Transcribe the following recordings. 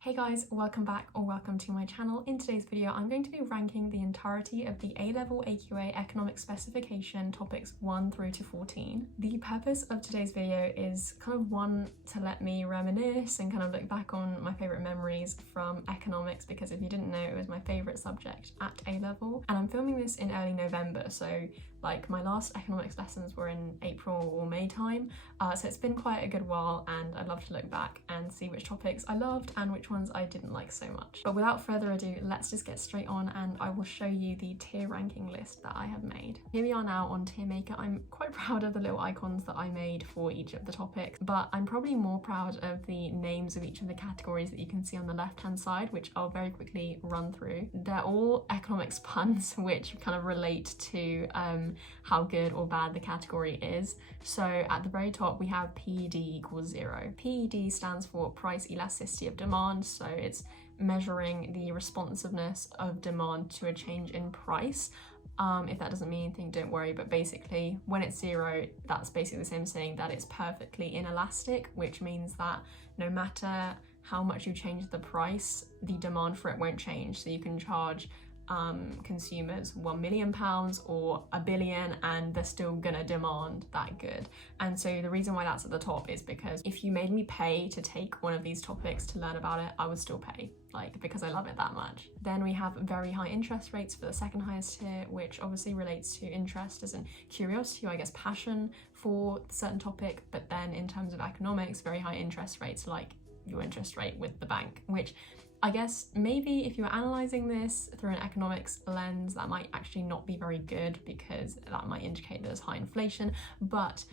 Hey guys, welcome back or welcome to my channel. In today's video, I'm going to be ranking the entirety of the A Level AQA economic specification topics 1 through to 14. The purpose of today's video is kind of one to let me reminisce and kind of look back on my favorite memories from economics, because if you didn't know, it was my favorite subject at A Level. And I'm filming this in early November, so like my last economics lessons were in April or May time, so it's been quite a good while, and I'd love to look back and see which topics I loved and which ones I didn't like so much. But without further ado, let's just get straight on and I will show you the tier ranking list that I have made. Here we are now on Tier Maker. I'm quite proud of the little icons that I made for each of the topics, but I'm probably more proud of the names of each of the categories that you can see on the left hand side, which I'll very quickly run through. They're all economics puns which kind of relate to how good or bad the category is. So at the very top we have PED equals 0. PED stands for price elasticity of demand, so it's measuring the responsiveness of demand to a change in price. If that doesn't mean anything, don't worry, but basically when it's 0, that's basically the same as saying that it's perfectly inelastic, which means that no matter how much you change the price, the demand for it won't change. So you can charge consumers £1 million or $1 billion and they're still gonna demand that good. And so the reason why that's at the top is because if you made me pay to take one of these topics to learn about it, I would still pay, like, because I love it that much. Then we have very high interest rates for the second highest tier, which obviously relates to interest as in curiosity, or I guess passion for a certain topic. But then in terms of economics, very high interest rates like your interest rate with the bank, which I guess maybe if you were analysing this through an economics lens, that might actually not be very good, because that might indicate there's high inflation. But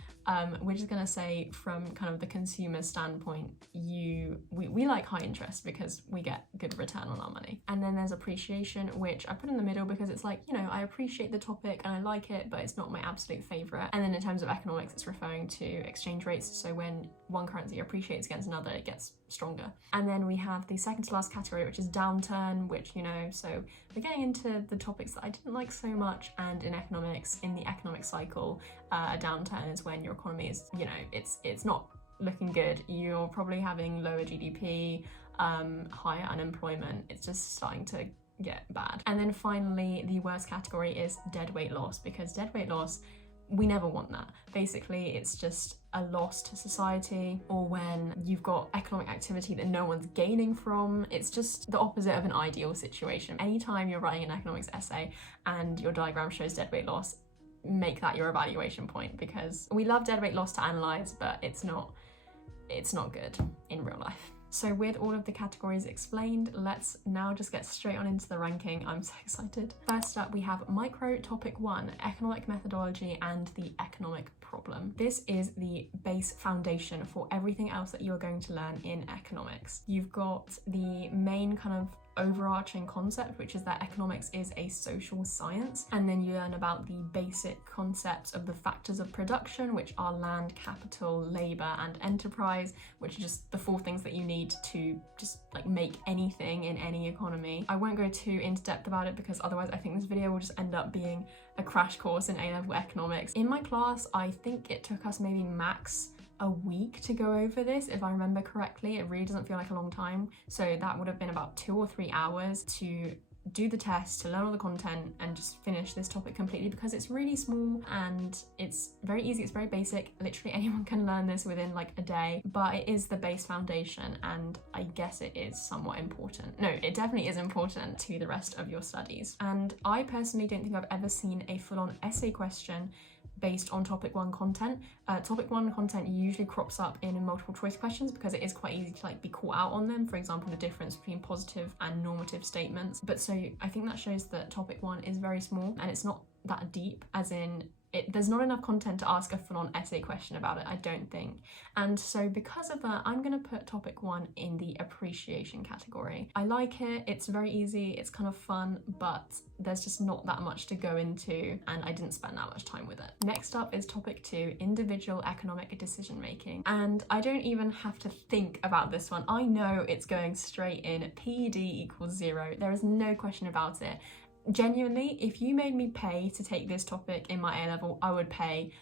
we're just gonna say from kind of the consumer standpoint, we like high interest because we get good return on our money. And then there's appreciation, which I put in the middle because it's like, you know, I appreciate the topic and I like it, but it's not my absolute favourite. And then in terms of economics, it's referring to exchange rates. So when one currency appreciates against another, it gets stronger. And then we have the second to last category, which is downturn, which, you know, so we're getting into the topics that I didn't like so much. And in economics, in the economic cycle, a downturn is when your economy is, you know, it's not looking good. You're probably having lower GDP, higher unemployment. It's just starting to get bad. And then finally, the worst category is dead weight loss, because dead weight loss, we never want that. Basically, it's just a loss to society, or when you've got economic activity that no one's gaining from. It's just the opposite of an ideal situation. Anytime you're writing an economics essay and your diagram shows dead weight loss, make that your evaluation point, because we love dead weight loss to analyse, but it's not good in real life. So with all of the categories explained, let's now just get straight on into the ranking. I'm so excited. First up, we have micro topic 1, economic methodology and the economic problem. This is the base foundation for everything else that you're going to learn in economics. You've got the main kind of overarching concept, which is that economics is a social science, and then you learn about the basic concepts of the factors of production, which are land, capital, labor, and enterprise, which are just the 4 things that you need to just like make anything in any economy. I won't go too into depth about it because otherwise I think this video will just end up being a crash course in A-level economics. In my class, I think it took us maybe max a week to go over this, if I remember correctly. It really doesn't feel like a long time, so that would have been about 2 or 3 hours to do the test, to learn all the content and just finish this topic completely, because it's really small and it's very easy, it's very basic. Literally anyone can learn this within like a day, but it is the base foundation, and I guess it is somewhat important. No, it definitely is important to the rest of your studies. And I personally don't think I've ever seen a full-on essay question based on topic 1 content. Topic 1 content usually crops up in multiple choice questions because it is quite easy to like be caught out on them. For example, the difference between positive and normative statements. But so I think that shows that topic 1 is very small and it's not that deep, as in there's not enough content to ask a full-on essay question about it, I don't think. And so because of that, I'm going to put topic 1 in the appreciation category. I like it, it's very easy, it's kind of fun, but there's just not that much to go into, and I didn't spend that much time with it. Next up is topic 2, individual economic decision making. And I don't even have to think about this one. I know it's going straight in, PED equals 0. There is no question about it. Genuinely, if you made me pay to take this topic in my A-level, I would pay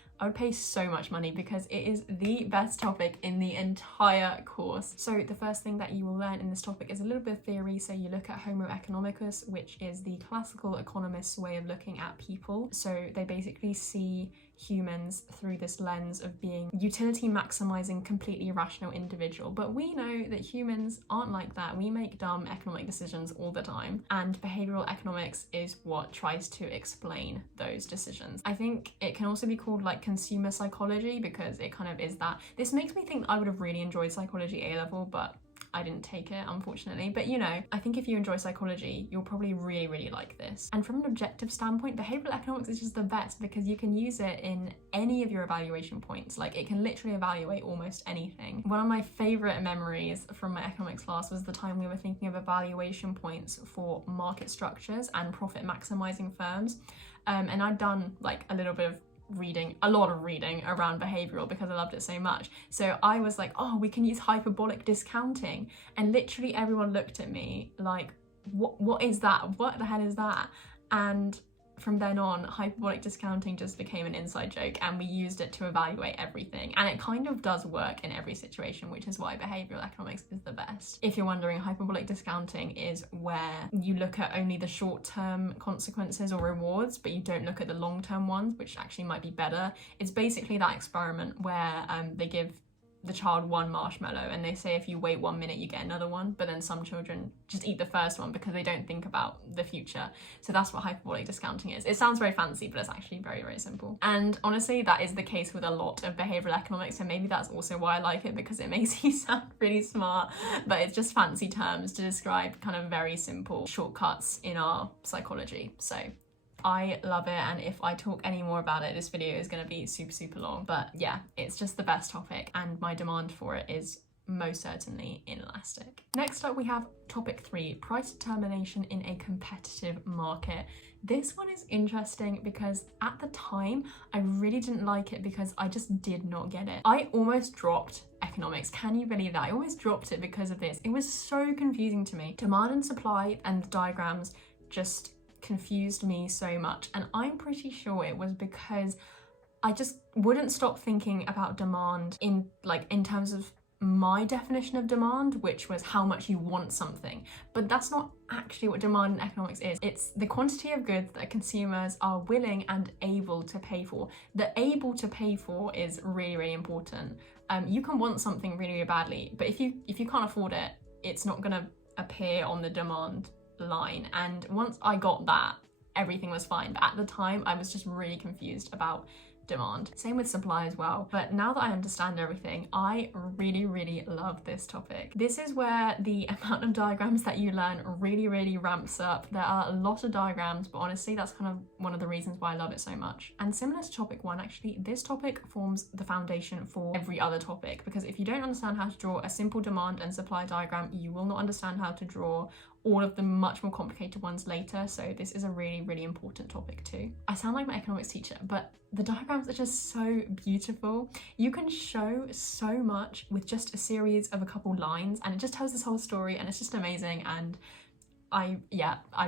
so much money because it is the best topic in the entire course. So the first thing that you will learn in this topic is a little bit of theory. So you look at Homo economicus, which is the classical economist's way of looking at people. So they basically see humans through this lens of being utility maximizing, completely irrational individual. But we know that humans aren't like that. We make dumb economic decisions all the time, and behavioral economics is what tries to explain those decisions. I think it can also be called like consumer psychology because it kind of is that. This makes me think I would have really enjoyed psychology A-level, but I didn't take it, unfortunately. But you know, I think if you enjoy psychology, you'll probably really, really like this. And from an objective standpoint, behavioral economics is just the best because you can use it in any of your evaluation points. Like, it can literally evaluate almost anything. One of my favorite memories from my economics class was the time we were thinking of evaluation points for market structures and profit maximizing firms. And I'd done like a lot of reading around behavioral because I loved it so much. So I was like, oh, we can use hyperbolic discounting. And literally everyone looked at me like, what is that? What the hell is that? And from then on, hyperbolic discounting just became an inside joke, and we used it to evaluate everything. And it kind of does work in every situation, which is why behavioral economics is the best. If you're wondering, hyperbolic discounting is where you look at only the short-term consequences or rewards, but you don't look at the long-term ones, which actually might be better. It's basically that experiment where they give the child one marshmallow and they say if you wait 1 minute you get another one, but then some children just eat the first one because they don't think about the future. So that's what hyperbolic discounting is. It sounds very fancy, but it's actually very, very simple. And honestly, that is the case with a lot of behavioral economics, so maybe that's also why I like it, because it makes you sound really smart, but it's just fancy terms to describe kind of very simple shortcuts in our psychology. So I love it, and if I talk any more about it, this video is going to be super, super long. But yeah, it's just the best topic, and my demand for it is most certainly inelastic. Next up, we have topic 3, price determination in a competitive market. This one is interesting because at the time, I really didn't like it because I just did not get it. I almost dropped economics. Can you believe that? I almost dropped it because of this. It was so confusing to me. Demand and supply and the diagrams just confused me so much, and I'm pretty sure it was because I just wouldn't stop thinking about demand in terms of my definition of demand, which was how much you want something. But that's not actually what demand in economics is. It's the quantity of goods that consumers are willing and able to pay for. The able to pay for is really, really important. You can want something really, really badly, but if you can't afford it, it's not gonna appear on the demand line. And once I got that, everything was fine. But at the time, I was just really confused about demand. Same with supply as well. But now that I understand everything, I really, really love this topic. This is where the amount of diagrams that you learn really, really ramps up. There are a lot of diagrams, but honestly, that's kind of one of the reasons why I love it so much. And similar to topic 1, actually, this topic forms the foundation for every other topic, because if you don't understand how to draw a simple demand and supply diagram, you will not understand how to draw all of the much more complicated ones later. So this is a really, really important topic too. I sound like my economics teacher, but the diagrams are just so beautiful. You can show so much with just a series of a couple lines, and it just tells this whole story, and it's just amazing. And I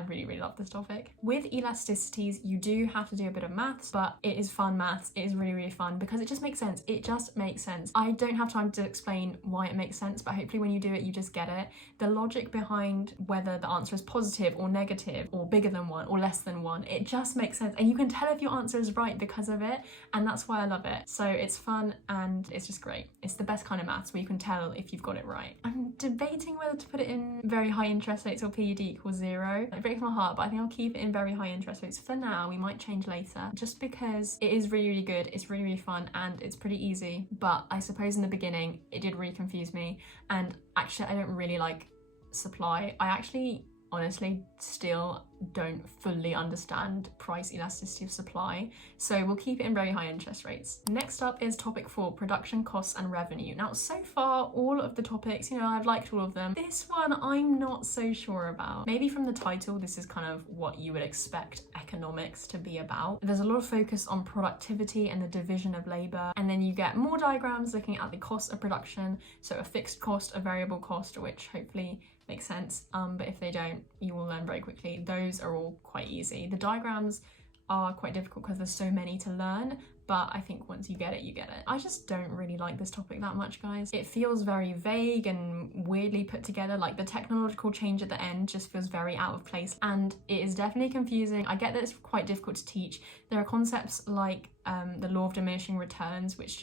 really, really love this topic. With elasticities, you do have to do a bit of maths, but it is fun maths. It is really, really fun because it just makes sense. It just makes sense. I don't have time to explain why it makes sense, but hopefully when you do it, you just get it. The logic behind whether the answer is positive or negative or bigger than 1 or less than 1, it just makes sense. And you can tell if your answer is right because of it. And that's why I love it. So it's fun and it's just great. It's the best kind of maths where you can tell if you've got it right. I'm debating whether to put it in very high interest rates or PED equals 0. It breaks my heart, but I think I'll keep it in very high interest rates for now. We might change later, just because it is really, really good. It's really, really fun, and it's pretty easy. But I suppose in the beginning, it did really confuse me. And actually, I don't really like supply. I actually honestly still don't fully understand price elasticity of supply, so we'll keep it in very high interest rates. Next up is topic 4, production costs and revenue. Now, so far, all of the topics, you know, I've liked all of them. This one, I'm not so sure about. Maybe from the title, this is kind of what you would expect economics to be about. There's a lot of focus on productivity and the division of labor, and then you get more diagrams looking at the cost of production, so a fixed cost, a variable cost, which hopefully makes sense, but if they don't, you will learn very quickly. Those are all quite easy. The diagrams are quite difficult because there's so many to learn, but I think once you get it, you get it. I just don't really like this topic that much, guys. It feels very vague and weirdly put together. Like, the technological change at the end just feels very out of place, and it is definitely confusing. I get that it's quite difficult to teach. There are concepts like the law of diminishing returns, which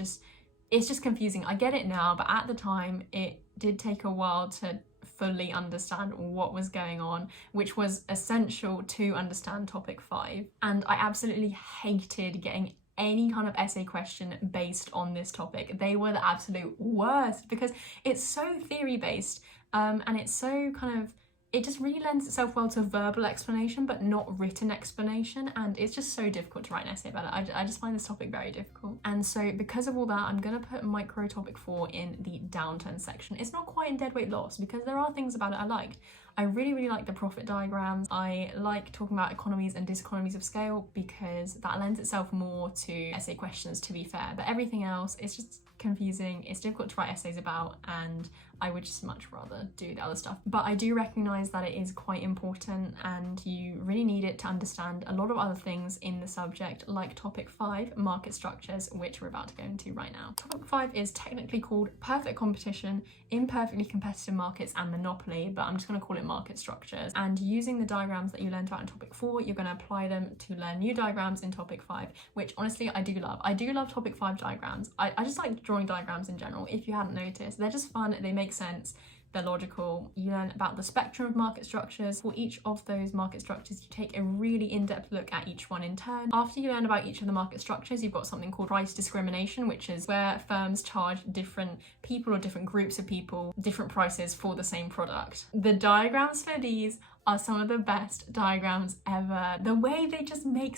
it's just confusing. I get it now, but at the time, it did take a while to fully understand what was going on, which was essential to understand topic 5. And I absolutely hated getting any kind of essay question based on this topic. They were the absolute worst because it's so theory based, and it's so kind of, it just really lends itself well to verbal explanation but not written explanation, and it's just so difficult to write an essay about it. I just find this topic very difficult. And so because of all that, I'm going to put micro topic 4 in the downturn section. It's not quite in deadweight loss because there are things about it I liked. I really like the profit diagrams. I like talking about economies and diseconomies of scale because that lends itself more to essay questions, to be fair. But everything else, it's just confusing, it's difficult to write essays about, and I would just much rather do the other stuff. But I do recognise that it is quite important and you really need it to understand a lot of other things in the subject, like topic 5, market structures, which we're about to go into right now. Topic 5 is technically called perfect competition, imperfectly competitive markets and monopoly, but I'm just going to call it market structures. And using the diagrams that you learned about in topic 4, you're going to apply them to learn new diagrams in topic 5, which honestly I do love. I do love topic 5 diagrams. I just like drawing diagrams in general. If you hadn't noticed, they're just fun, they make sense, they're logical. You learn about the spectrum of market structures. For each of those market structures, you take a really in-depth look at each one in turn. After you learn about each of the market structures, you've got something called price discrimination, which is where firms charge different people or different groups of people different prices for the same product. The diagrams for these are some of the best diagrams ever. The way they just make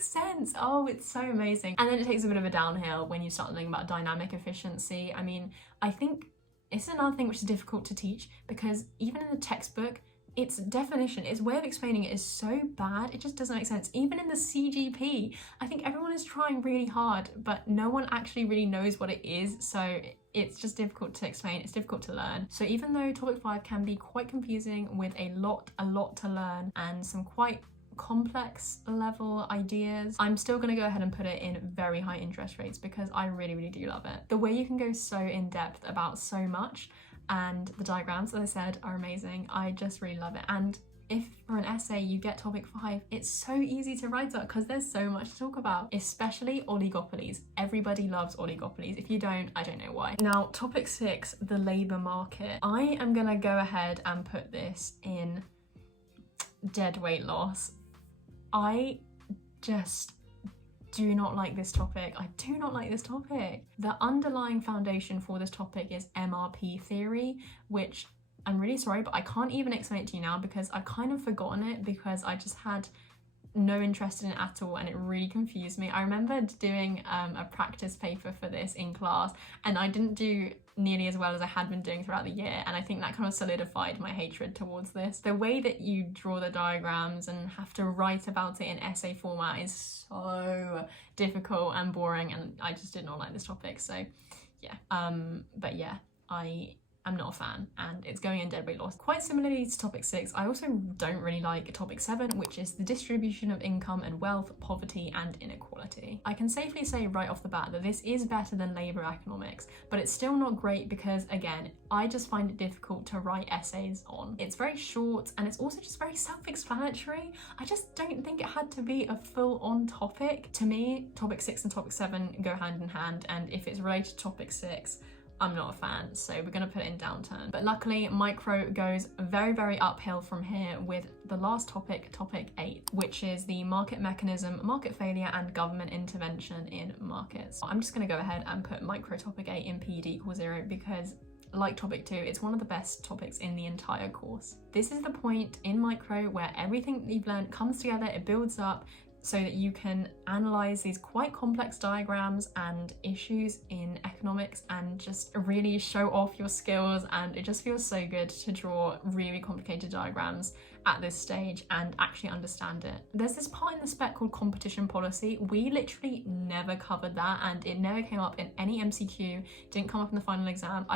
sense. Oh, it's so amazing. And then it takes a bit of a downhill when you start learning about dynamic efficiency. I mean, I think it's another thing which is difficult to teach because even in the textbook, its definition, its way of explaining it is so bad, it just doesn't make sense. Even in the CGP, I think everyone is trying really hard, but no one actually really knows what it is, so it's just difficult to explain, it's difficult to learn. So even though topic 5 can be quite confusing with a lot to learn and some quite complex level ideas, I'm still going to go ahead and put it in very high interest rates because I really do love it. The way you can go so in depth about so much, and the diagrams, as I said, are amazing. I just really love it. And if for an essay you get topic 5, it's so easy to write about because there's so much to talk about, especially oligopolies. Everybody loves oligopolies. If you don't, I don't know why. Now, topic 6, the labour market. I am gonna go ahead and put this in deadweight loss. I just do not like this topic. I do not like this topic. The underlying foundation for this topic is MRP theory, which I'm really sorry, but I can't even explain it to you now because I've kind of forgotten it because I just had no interest in it at all and it really confused me. I remember doing a practice paper for this in class and I didn't do nearly as well as I had been doing throughout the year, and I think that kind of solidified my hatred towards this. The way that you draw the diagrams and have to write about it in essay format is so difficult and boring, and I just did not like this topic. So yeah, but yeah, I'm not a fan and it's going in deadweight loss. Quite similarly to topic 6, I also don't really like topic 7, which is the distribution of income and wealth, poverty and inequality. I can safely say right off the bat that this is better than labour economics, but it's still not great because, again, I just find it difficult to write essays on. It's very short and it's also just very self-explanatory. I just don't think it had to be a full-on topic. To me, topic 6 and topic 7 go hand in hand, and if it's related to topic 6, I'm not a fan, so we're going to put it in downturn. But luckily, micro goes very uphill from here with the last topic, topic 8, which is the market mechanism, market failure, and government intervention in markets. I'm just going to go ahead and put micro topic 8 in PED equals 0 because like topic 2, it's one of the best topics in the entire course. This is the point in micro where everything that you've learned comes together, it builds up, so that you can analyze these quite complex diagrams and issues in economics and just really show off your skills. And it just feels so good to draw really complicated diagrams at this stage and actually understand it. There's this part in the spec called competition policy. We literally never covered that, and it never came up in any MCQ, didn't come up in the final exam.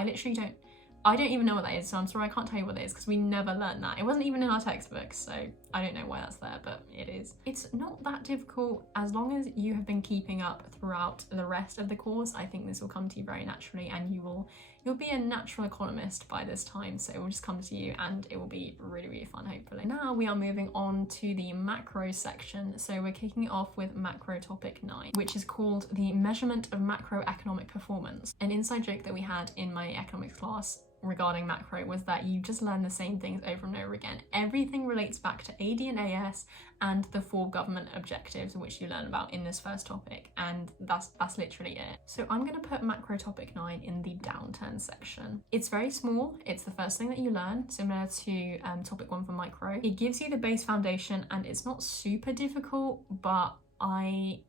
I don't even know what that is, so I'm sorry I can't tell you what it is because we never learned that. It wasn't even in our textbook, so I don't know why that's there, but it is. It's not that difficult as long as you have been keeping up throughout the rest of the course. I think this will come to you very naturally, and you'll be a natural economist by this time, so it will just come to you and it will be really, really fun, hopefully. Now we are moving on to the macro section. So we're kicking it off with macro topic 9, which is called the measurement of macroeconomic performance. An inside joke that we had in my economics class regarding macro was that you just learn the same things over and over again. Everything relates back to AD and AS and the 4 government objectives, which you learn about in this first topic, and that's literally it. So I'm going to put macro topic 9 in the downturn section. It's very small, it's the first thing that you learn, similar to topic 1 for micro. It gives you the base foundation and it's not super difficult, but I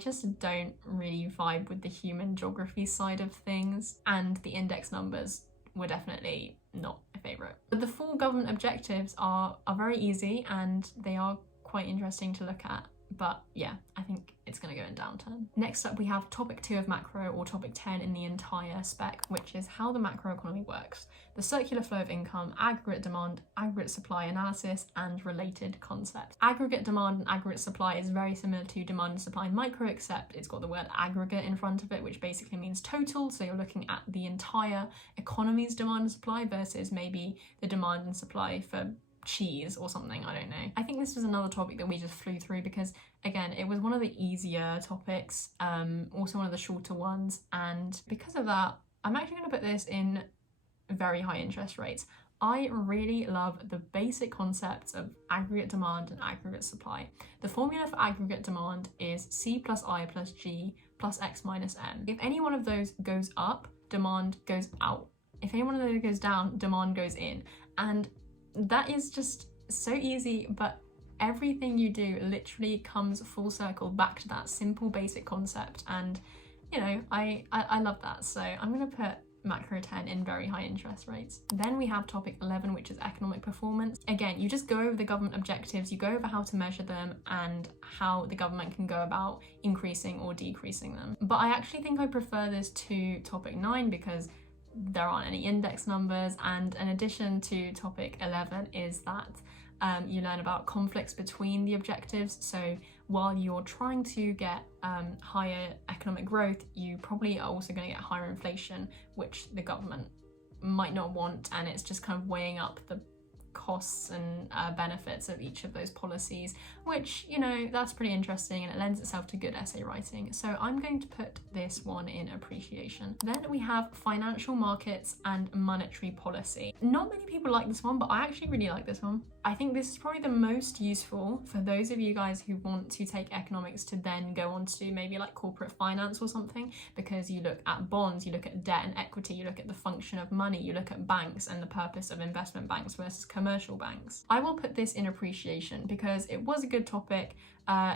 just don't really vibe with the human geography side of things, and the index numbers were definitely not a favourite. But the 4 government objectives are very easy and they are quite interesting to look at. But yeah, I think it's going to go in downturn. Next up, we have topic 2 of macro, or topic 10 in the entire spec, which is how the macroeconomy works, the circular flow of income, aggregate demand, aggregate supply analysis, and related concepts. Aggregate demand and aggregate supply is very similar to demand and supply in micro, except it's got the word aggregate in front of it, which basically means total. So you're looking at the entire economy's demand and supply versus maybe the demand and supply for cheese or something, I don't know. I think this was another topic that we just flew through because, again, it was one of the easier topics, also one of the shorter ones, and because of that, I'm actually going to put this in very high interest rates. I really love the basic concepts of aggregate demand and aggregate supply. The formula for aggregate demand is C plus I plus G plus X minus M. If any one of those goes up, demand goes out. If any one of those goes down, demand goes in. And that is just so easy, but everything you do literally comes full circle back to that simple basic concept, and you know, I love that. So I'm going to put macro 10 in very high interest rates. Then we have topic 11, which is economic performance. Again, you just go over the government objectives, you go over how to measure them and how the government can go about increasing or decreasing them. But I actually think I prefer this to topic 9 because there aren't any index numbers, and an addition to topic 11 is that you learn about conflicts between the objectives. So while you're trying to get higher economic growth, you probably are also going to get higher inflation, which the government might not want, and it's just kind of weighing up the costs and benefits of each of those policies, which, you know, that's pretty interesting and it lends itself to good essay writing. So I'm going to put this one in appreciation. Then we have financial markets and monetary policy. Not many people like this one, but I actually really like this one. I think this is probably the most useful for those of you guys who want to take economics to then go on to maybe like corporate finance or something, because you look at bonds, you look at debt and equity, you look at the function of money, you look at banks and the purpose of investment banks versus commercial banks. I will put this in appreciation because it was a good topic,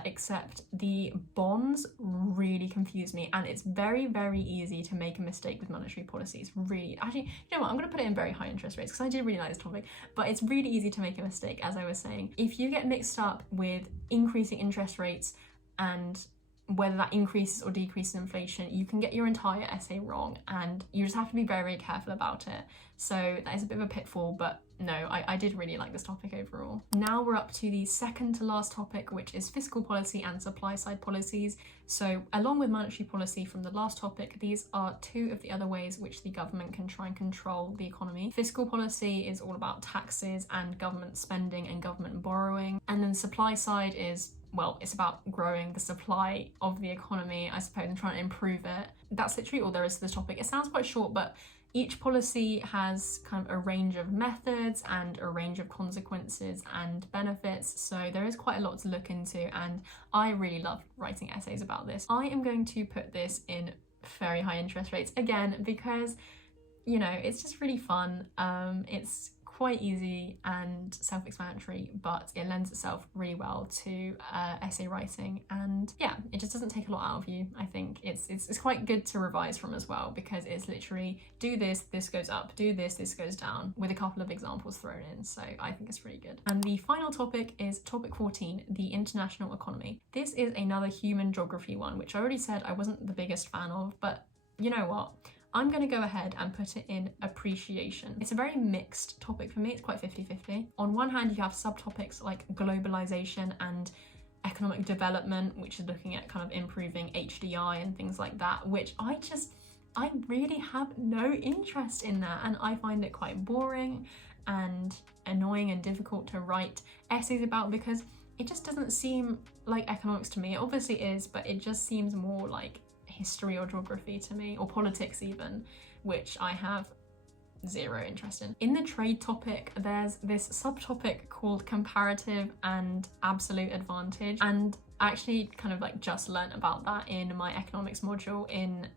except the bonds really confused me, and it's very, very easy to make a mistake with monetary policies. Really, actually, you know what, I'm going to put it in very high interest rates because I did really like this topic, but it's really easy to make a mistake, as I was saying. If you get mixed up with increasing interest rates and whether that increases or decreases inflation, you can get your entire essay wrong, and you just have to be very, very careful about it. So that is a bit of a pitfall, but no, I did really like this topic overall. Now we're up to the second to last topic, which is fiscal policy and supply side policies. So along with monetary policy from the last topic, these are 2 of the other ways which the government can try and control the economy. Fiscal policy is all about taxes and government spending and government borrowing. And then supply side is, well, it's about growing the supply of the economy, I suppose, and trying to improve it. That's literally all there is to this topic. It sounds quite short, but each policy has kind of a range of methods and a range of consequences and benefits, so there is quite a lot to look into, and I really love writing essays about this. I am going to put this in very high interest rates, again, because you know, it's just really fun. It's quite easy and self-explanatory, but it lends itself really well to essay writing, and yeah, it just doesn't take a lot out of you. I think it's quite good to revise from as well, because it's literally do this, this goes up, do this, this goes down, with a couple of examples thrown in, so I think it's really good. And the final topic is topic 14, the international economy. This is another human geography one, which I already said I wasn't the biggest fan of, but you know what? I'm going to go ahead and put it in appreciation. It's a very mixed topic for me. It's quite 50-50. On one hand, you have subtopics like globalization and economic development, which is looking at kind of improving HDI and things like that, which I really have no interest in that, and I find it quite boring and annoying and difficult to write essays about, because it just doesn't seem like economics to me. It obviously is, but it just seems more like history or geography to me, or politics even, which I have zero interest in. In the trade topic, there's this subtopic called comparative and absolute advantage, and I actually kind of like just learnt about that in my economics module in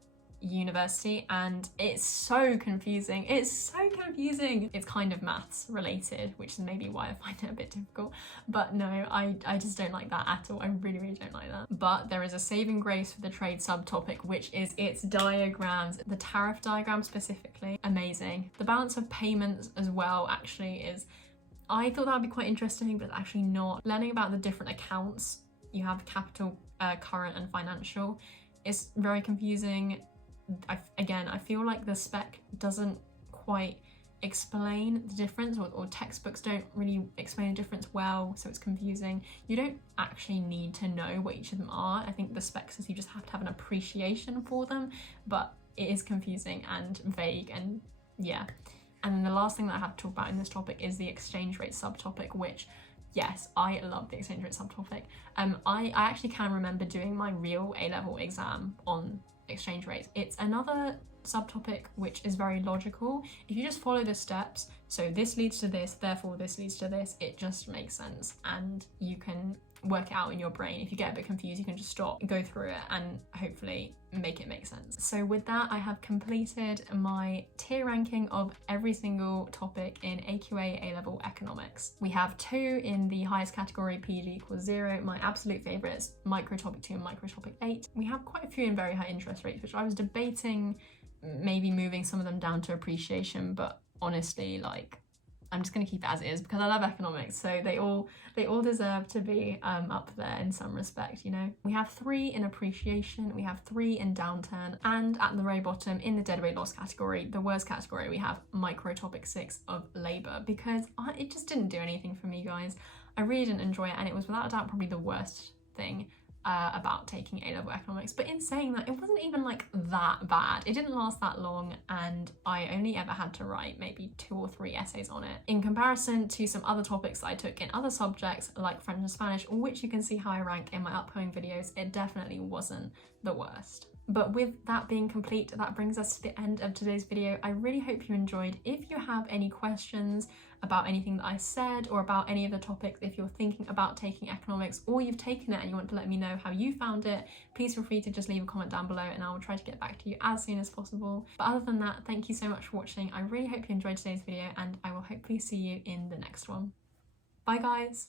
university, and it's so confusing. It's kind of maths related, which is maybe why I find it a bit difficult, but no, I just don't like that at all. I really don't like that. But there is a saving grace for the trade subtopic, which is its diagrams. The tariff diagram specifically, amazing. The balance of payments as well actually is, I thought that would be quite interesting, but it's actually not. Learning about the different accounts, you have capital, current and financial, is very confusing. I feel like the spec doesn't quite explain the difference, or textbooks don't really explain the difference well, so it's confusing. You don't actually need to know what each of them are. I think the spec says you just have to have an appreciation for them, but it is confusing and vague, and yeah. And then the last thing that I have to talk about in this topic is the exchange rate subtopic, which, yes, I love the exchange rate subtopic. I actually can remember doing my real A-level exam on exchange rates. It's another subtopic which is very logical. If you just follow the steps, so this leads to this, therefore this leads to this, it just makes sense, and you can work it out in your brain. If you get a bit confused, you can just stop, go through it, and hopefully make it make sense. So with that, I have completed my tier ranking of every single topic in AQA A-Level Economics. We have 2 in the highest category, PG equals 0. My absolute favourites, micro topic 2 and micro topic 8. We have quite a few in very high interest rates, which I was debating maybe moving some of them down to appreciation, but honestly, like, I'm just going to keep it as it is because I love economics, so they all deserve to be up there in some respect, you know. We have 3 in appreciation, we have 3 in downturn, and at the very bottom in the deadweight loss category, the worst category, we have micro topic 6 of labour, because it just didn't do anything for me, guys. I really didn't enjoy it, and it was without a doubt probably the worst thing about taking A-level economics. But in saying that, it wasn't even like that bad. It didn't last that long, and I only ever had to write maybe 2 or 3 essays on it. In comparison to some other topics that I took in other subjects like French and Spanish, which you can see how I rank in my upcoming videos, it definitely wasn't the worst. But with that being complete, that brings us to the end of today's video. I really hope you enjoyed. If you have any questions about anything that I said, or about any of the topics, if you're thinking about taking economics or you've taken it and you want to let me know how you found it, please feel free to just leave a comment down below and I will try to get back to you as soon as possible. But other than that, thank you so much for watching. I really hope you enjoyed today's video, and I will hopefully see you in the next one. Bye guys!